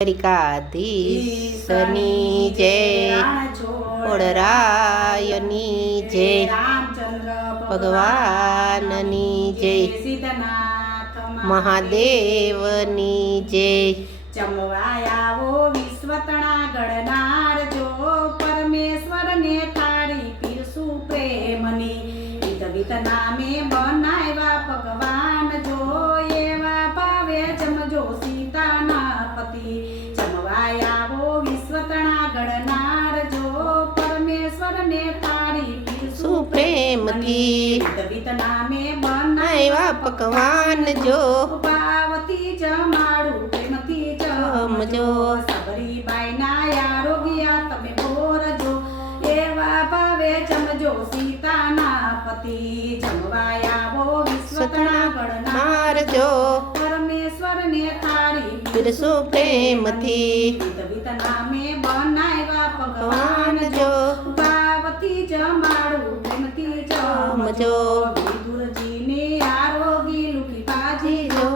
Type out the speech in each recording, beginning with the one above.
દ્વારિકાધીશની જય, ઓળરાયની જય, ભગવાનની જય, મહાદેવની જય. જમવાયાવો વિશ્વતણા ગણનાર જો, પરમેશ્વરને થાળી પીરસું પ્રેમની. વિધ નામે બનાવ્યા ભગવાન જો, એવા ભાવે જમજો સીતાના પતિ. જમવાયાવો વિશ્વતણા ગણનાર જો, પરમેશ્વરને થાળી પીરસું પ્રેમથી. વિધ નામે બનાવ્યા પકવાન જો, પાવતી જમાડું પ્રેમથી જમજો. સબરીબાઈના આરોગ્ય તમે બોરજો, એવા ભાવે જમજો સીતાના પતિ. જમવાયાવો વિશ્વતણા ગણનાર જો, પરમેશ્વરને થાળી પીરસું પ્રેમથી. વિધ નામે બનાવ્યા ભગવાન જો, પાવતી જમાડું પ્રેમથી જમજો. વિદુરજીને આરોગી લુકી ભાજી જો,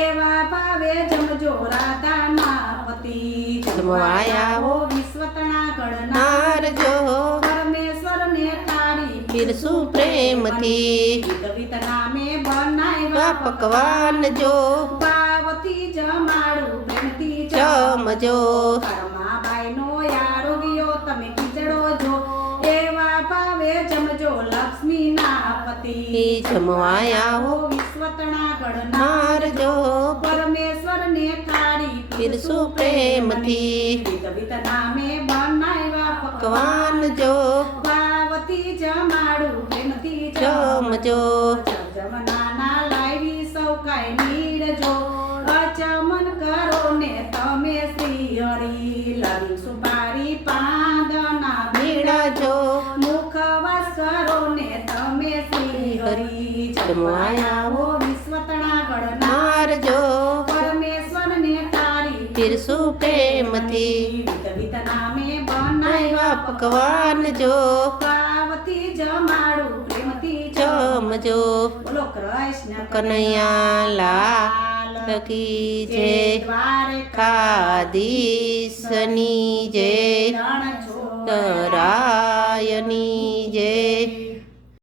એવા ભાવે જમજો રાધાના પતિ. જમવાયાવો વિશ્વતણા ગણનાર જો, પરમેશ્વરને થાળી પીરસું પ્રેમથી. વિધ નામે બનાવ્યા પકવાન જો, પાવતી જમાડું પ્રેમથી જમજો. પરમાબાઈનો આરોગ્યો તમે ખીચડો જો, એવા ભાવે જમજો લક્ષ્મીના પતિ. જમવાયાવો વિશ્વતણા ગણનાર જો, પરમેશ્વરને થાળી પીરસું પ્રેમથી. વિધ નામે બનાવ્યા પકવાન જો, પાવતી જમાડું પ્રેમથી જમજો. જમનાના લાવી સૌ કાંઈ નીરજો, અચમન કરો ને તમે શ્રી હરિ. લાવી સુપારી પાંદના ભીડાજો, મુખવાસ કરો ને તમે શ્રી હરિ. જમવાયાવો વિશ્વતણા ગણનાર જો, પરમેશ્વરને થાળી પીરસું પ્રેમથી. વિધ નામે બનાવ્યા પકવાન જો, પાવતી જમાડું પ્રેમથી જમજો. બોલો કૃષ્ણ કનૈયા લાલ કી જય, દ્વારકાધીશની જય, તરાયની જય.